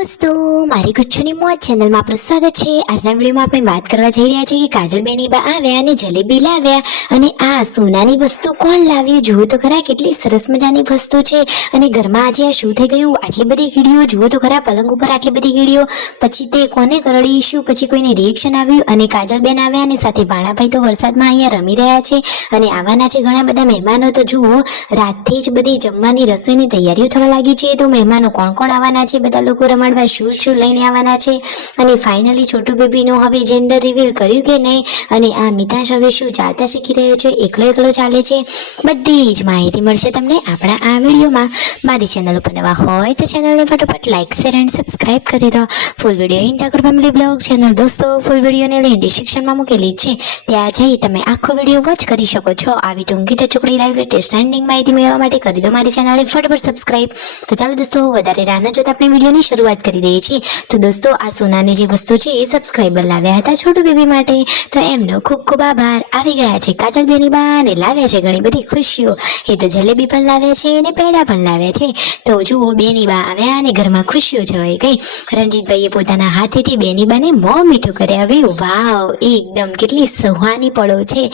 दोस्तों मारी गुच्छोनी मौज चैनल में आपनु स्वागत है। आजना विडियो में आपणे बात करवा जई रह्या छीए कि काजल बेनी बा आव्या अने जलेबी लाव्या अने आ सोनानी वस्तु कोण लाव्યું जुओ तो खरा કેટલી સરસ મજાની વસ્તુ છે અને ઘરમાં આજે આ શું થઈ ગયું આટલી બધી કીડીઓ જુઓ તો ખરા પલંગ ઉપર આટલી બધી કીડીઓ પછી તે કોને કરડી શું પછી કોઈને રિએક્શન આવ્યું અને કાજલ બેન આવ્યા અને સાથે ભાણાભાઈ તો વરસાદમાં અહીંયા રમી રહ્યા છે અને આવવાના છે ઘણા બધા મહેમાનો તો જુઓ રાતથી જ બધી જમવાની રસોઈની તૈયારીઓ થવા લાગી છે તો મહેમાનો કોણ કોણ આવવાના છે બધા લોકો રમાડવા શું શું લઈને આવવાના છે અને ફાઇનલી છોટુ બેબીનું હવે જેન્ડર રિવીલ કર્યું કે નહીં અને આ મિતાંશ હવે શું ચાલતા શીખી રહ્યો છે એકલો એકલો ચાલે છે બધી જ માહિતી મળશે તમને આપણા આ વિડીયોમાં। મારી ચેનલ ઉપર નવા હોય તો ચેનલને ફટાફટ લાઈક શેર એન્ડ સબસ્ક્રાઇબ કરી દો। Full video in Thakor family blog channel દોસ્તો ફૂલ વિડીયોને લિંક ડિસ્ક્રિપ્શનમાં મૂકેલી છે ત્યાં જઈ તમે આખો વિડીયો વોચ કરી શકો છો। આવી ટૂંકી ટચુકડી લાઈવ લેટેસ્ટ ટ્રેન્ડિંગ માહિતી મેળવવા માટે કરી દો મારી ચેનલને ફટાફટ સબસ્ક્રાઇબ। તો ચાલો દોસ્તો વધારે રાહ ન જોતા આપણે વિડીયોની શરૂઆત કરી દઈએ છીએ। તો દોસ્તો આ સોનાની જે વસ્તુ છે એ સબસ્ક્રાઇબર લાવ્યા હતા છોટુ બેબી માટે તો એમનો ખૂબ ખૂબ આભાર। આવી ગયા છે કાજલ બેની બા અને લાવ્યા છે ઘણી બધી ખુશીઓ એ તો જલેબી પણ લાવ્યા છે અને પેડા પણ લાવ્યા છે। તો જુઓ બેની બા આવ્યા અને ઘરમાં ખુશીઓ છવાઈ ગઈ। રણજીતભાઈએ પોતાના હાથેથી બેની બાને મોં મીઠું કરાવ્યું। વાવ એકદમ કેટલી સુહાની પળો છે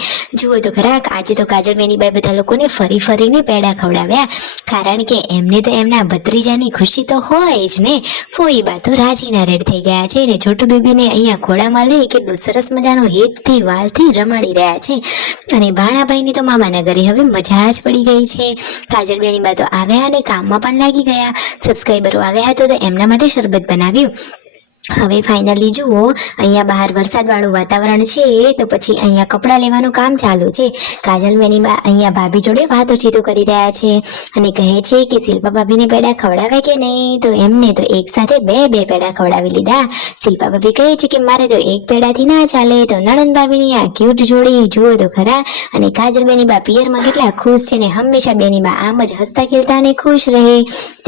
જુઓ તો ખરા। આજે તો કાજલ બેની બાએ બધા લોકોને ફરી ફરીને પેડા ખવડાવ્યા કારણ કે એમને તો એમના ભત્રીજાની ખુશી તો હોય જ ને। ફોઈ બા તો રાજીના રેડ થઈ ગયા છે ને છોટુ બેબીને અહીંયા ખોળામાં લઈ કેટલું સરસ મજાનું હેતથી વાલથી રમાડી રહ્યા છે અને ભાણાભાઈની તો મામાના ઘરે હવે મજા જ પડી ગઈ છે। કાજલ બેની બા તો આવ્યા અને કામમાં પણ લાગી ગયા। સબસ્ક્રાઈબરો આવ્યા હતો તો એમના માટે શરબત બનાવ્યું। હવે ફાઇનલી જુઓ અહીંયા બહાર વરસાદવાળું વાતાવરણ છે તો પછી અહીંયા કપડાં લેવાનું કામ ચાલુ છે। કાજલ બેની બા અહીંયા ભાભી જોડે વાતોચીતો કરી રહ્યા છે અને કહે છે કે શિલ્પા ભાભીને પેડા ખવડાવે કે નહીં તો એમને તો એક સાથે બે પેડા ખવડાવી લીધા। શિલ્પા ભાભી કહે છે કે મારે તો એક પેડાથી ના ચાલે તો નણંદ ભાભીની આ ક્યુટ જોડી જુઓ તો ખરા। અને કાજલ બેની બા પિયરમાં કેટલા ખુશ છે ને હંમેશા બેની બા આમ જ હસતા ખેલતા અને ખુશ રહે।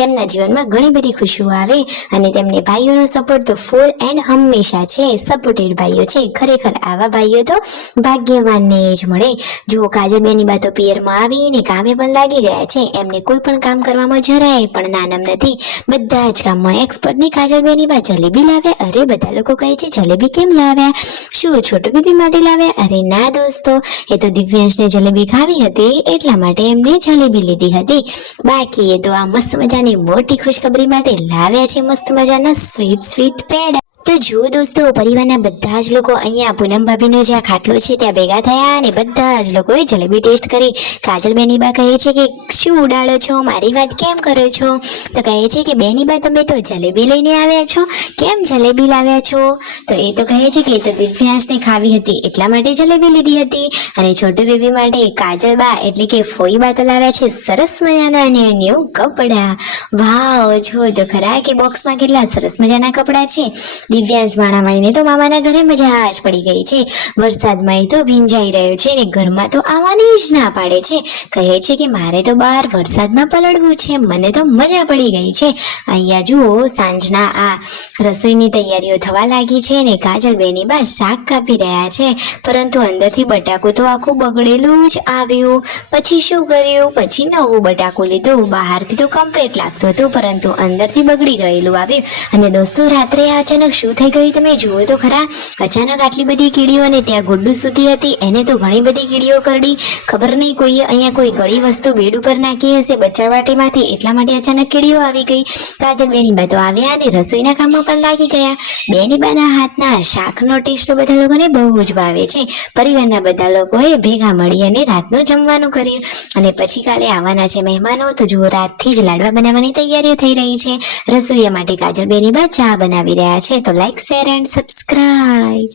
તેમના જીવનમાં ઘણી બધી ખુશીઓ આવે અને તેમને ભાઈઓનો સપોર્ટ તો ફૂલ એન્ડ હંમેશા છે સપોર્ટેડ ભાઈઓ છે। ખરેખર આવા ભાઈઓ તો ભાગ્યવાનને જ મળે। જુઓ કાજલ બેની બા તો પિયરમાં આવીને કામે પણ લાગી ગયા છે। એમને કોઈ પણ કામ કરવામાં જરાય પણ નાનમ નથી। બધા જ કામમાં એક્સપર્ટની કાજલ બેની બા જલેબી લાવ્યા। અરે બધા લોકો કહે છે જલેબી કેમ લાવ્યા શું છોટુ બેબી માટે લાવ્યા અરે ના દોસ્તો એ તો દિવ્યાંશને જલેબી ખાવી હતી એટલા માટે એમને જલેબી લીધી હતી। બાકી એ તો આ મસ્ત મજાની મોટી ખુશખબરી માટે લાવ્યા છે મસ્ત મજાના સ્વીટ પેડા। તો જુઓ દોસ્તો પરિવારના બધા જ લોકો અહીંયા પૂનમ ભાભીનો જ્યાં ખાટલો છે ત્યાં ભેગા થયા અને બધા જ લોકોએ જલેબી ટેસ્ટ કરી। કાજલ બેની બા કહે છે કે શું ઉડાડો છો મારી વાત કેમ કરો છો તો કહે છે કે બેની બા તમે તો જલેબી લઈને આવ્યા છો કેમ જલેબી લાવ્યા છો તો એ તો કહે છે કે એ તો દિવ્યાંશને ખાવી હતી એટલા માટે જલેબી લીધી હતી અને છોટુ બેબી માટે કાજલ બા એટલે કે ફોઈ બા તો લાવ્યા છે સરસ મજાના અને ન્યૂ કપડાં। વાવ જુઓ તો ખરા કે બોક્સમાં કેટલા સરસ મજાના કપડાં છે। દિવ્યાંશ ભાણાભાઈને તો મામાના ઘરે મજા જ પડી ગઈ છે। વરસાદમાં તો ભીંજાઈ રહ્યો છે ને ઘરમાં તો આવવાની જ ના પાડે છે કહે છે કે મારે તો બહાર વરસાદમાં પલળવું છે મને તો મજા પડી ગઈ છે। અહીંયા જુઓ સાંજના આ રસોઈની તૈયારીઓ થવા લાગી છે ને કાજલ બેની બા શાક કાપી રહ્યા છે પરંતુ અંદરથી બટાકું તો આખું બગડેલું જ આવ્યું। પછી શું કર્યું પછી નવું બટાકું લીધું। બહારથી તો કમ્પ્લીટ લાગતું હતું પરંતુ અંદરથી બગડી ગયેલું આવ્યું। અને દોસ્તો રાત્રે અચાનક શું થઈ ગયું તમે જુઓ તો ખરા। અચાનક આટલી બધી કીડીઓ અને ત્યાં ગુડ્ડુ સૂતી હતી એને તો ઘણી બધી કીડીઓ કરડી। ખબર નહીં કોઈએ અહીંયા કોઈ ગળી વસ્તુ બેડ ઉપર નાખી હશે બચાવવાટીમાંથી એટલા માટે અચાનક કીડીઓ આવી ગઈ। કાજલ બેની બા તો આવ્યા અને રસોઈના કામમાં પણ લાગી ગયા। બેની બાના હાથના શાકનો ટેસ્ટ તો બધા લોકોને બહુ જ ભાવે છે। પરિવારના બધા લોકોએ ભેગા મળી અને રાતનું જમવાનું કર્યું અને પછી કાલે આવવાના છે મહેમાનો તો જુઓ રાતથી જ લાડવા બનાવવાની તૈયારીઓ થઈ રહી છે। રસોઈયા માટે કાજલ બેની બા ચા બનાવી રહ્યા છે। તો લાઈક શેર એન્ડ સબસ્ક્રાઇબ।